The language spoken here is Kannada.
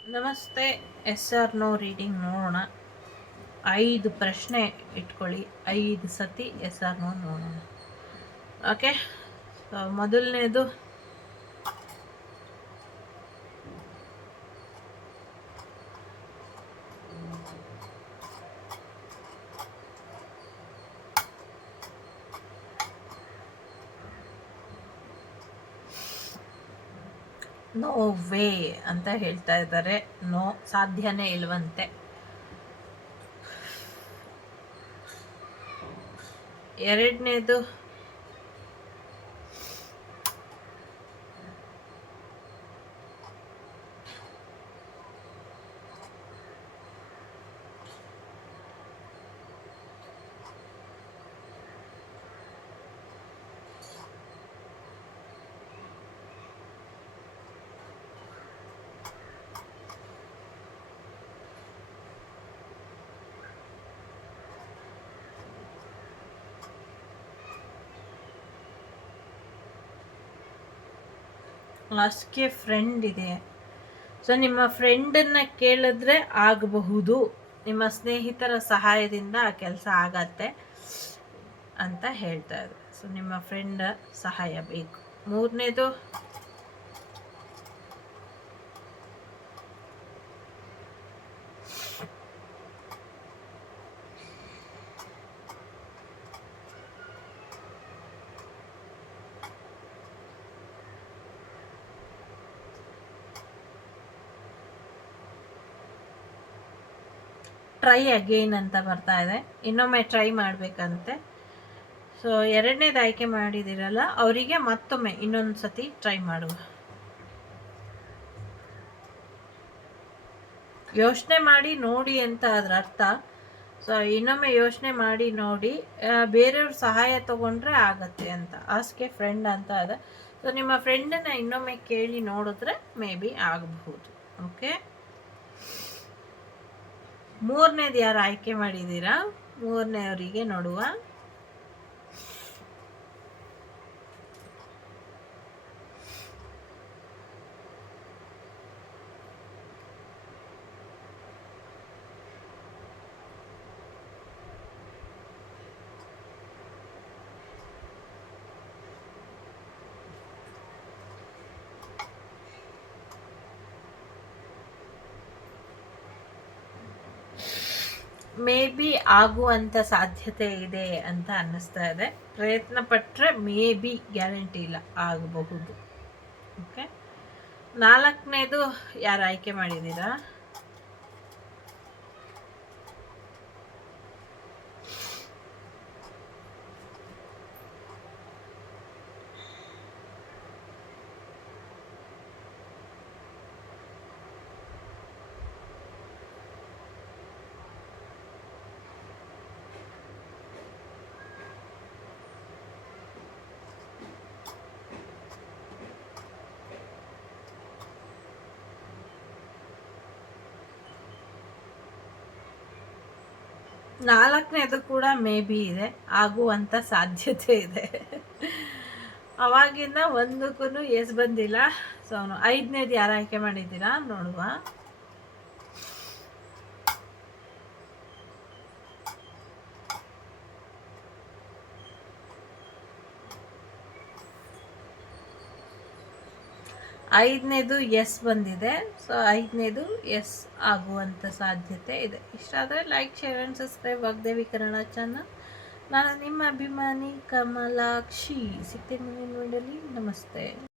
ನಮಸ್ತೆ. ಎಸ್ ಆರ್ ನೋ ರೀಡಿಂಗ್ ನೋಡೋಣ. 5 ಪ್ರಶ್ನೆ ಇಟ್ಕೊಳ್ಳಿ, 5 ಸತಿ ಎಸ್ ಆರ್ ನೋ ನೋಡೋಣ. ಓಕೆ, ಸೊ ಮೊದಲನೇದು, ನೋ ವೇ ಅಂತ ಹೇಳ್ತಾ ಇದ್ದಾರೆ. ನೋ, ಸಾಧ್ಯನೇ ಇಲ್ವಂತೆ. ಎರಡನೇದು, ಲಾಸ್ಟ್ಗೆ ಫ್ರೆಂಡ್ ಇದೆ. ಸೊ ನಿಮ್ಮ ಫ್ರೆಂಡನ್ನ ಕೇಳಿದ್ರೆ ಆಗಬಹುದು, ನಿಮ್ಮ ಸ್ನೇಹಿತರ ಸಹಾಯದಿಂದ ಆ ಕೆಲಸ ಆಗತ್ತೆ ಅಂತ ಹೇಳ್ತಾ ಇದೆ. ಸೊ ನಿಮ್ಮ ಫ್ರೆಂಡ್ ಸಹಾಯ ಬೇಕು. ಮೂರನೇದು, ಟ್ರೈ ಅಗೇನ್ ಅಂತ ಬರ್ತಾ ಇದೆ. ಇನ್ನೊಮ್ಮೆ ಟ್ರೈ ಮಾಡಬೇಕಂತೆ. ಸೊ ಎರಡನೇದು ಆಯ್ಕೆ ಮಾಡಿದಿರಲ್ಲ, ಅವರಿಗೆ ಮತ್ತೊಮ್ಮೆ ಇನ್ನೊಂದು ಸತಿ ಟ್ರೈ ಮಾಡುವ. ಯೋಚನೆ ಮಾಡಿ ನೋಡಿ ಅಂತ ಅದರ ಅರ್ಥ. ಸೊ ಇನ್ನೊಮ್ಮೆ ಯೋಚನೆ ಮಾಡಿ ನೋಡಿ, ಬೇರೆಯವ್ರ ಸಹಾಯ ತಗೊಂಡ್ರೆ ಆಗತ್ತೆ ಅಂತ. ಆಸ್ಕೆ ಫ್ರೆಂಡ್ ಅಂತ ಇದೆ. ಸೊ ನಿಮ್ಮ ಫ್ರೆಂಡನ್ನ ಇನ್ನೊಮ್ಮೆ ಕೇಳಿ ನೋಡಿದ್ರೆ ಮೇ ಬಿ ಆಗಬಹುದು. ಓಕೆ, ಮೂರನೇದು ಯಾರು ಆಯ್ಕೆ ಮಾಡಿದ್ದೀರಾ, ಮೂರನೇವರಿಗೆ ನೋಡುವ. ಮೇ ಬಿ ಆಗುವಂಥ ಸಾಧ್ಯತೆ ಇದೆ ಅಂತ ಅನ್ನಿಸ್ತಾ ಇದೆ. ಪ್ರಯತ್ನ ಪಟ್ಟರೆ ಮೇ ಬಿ, ಗ್ಯಾರಂಟಿ ಇಲ್ಲ, ಆಗಬಹುದು. ಓಕೆ, ನಾಲ್ಕನೇದು ಯಾರು ಆಯ್ಕೆ ಮಾಡಿದ್ದೀರಾ, ನಾಲ್ಕನೇದು ಕೂಡ ಮೇ ಬಿ ಇದೆ, ಆಗುವಂಥ ಸಾಧ್ಯತೆ ಇದೆ. ಅವಾಗಿಂದ ಒಂದಕ್ಕೂ ಎಸ್ ಬಂದಿಲ್ಲ. ಸೊ ಅವನು ಐದನೇದು ಯಾರು ಆಯ್ಕೆ ಮಾಡಿದ್ದೀರಾ ನೋಡುವ. ಐದನೇದು ಎಸ್ ಬಂದಿದೆ. ಸೊ ಐದನೇದು ಎಸ್ ಆಗುವಂಥ ಸಾಧ್ಯತೆ ಇದೆ. ಇಷ್ಟ ಆದರೆ like, share and subscribe Vagdevi Kannada channel. ನಾನು ನಿಮ್ಮ ಅಭಿಮಾನಿ ಕಮಲಾಕ್ಷಿ. ಸಿಗ್ತೇನೆ ಮುಂದಿನ ವಿಡಿಯೋಲಿ. ನಮಸ್ತೆ.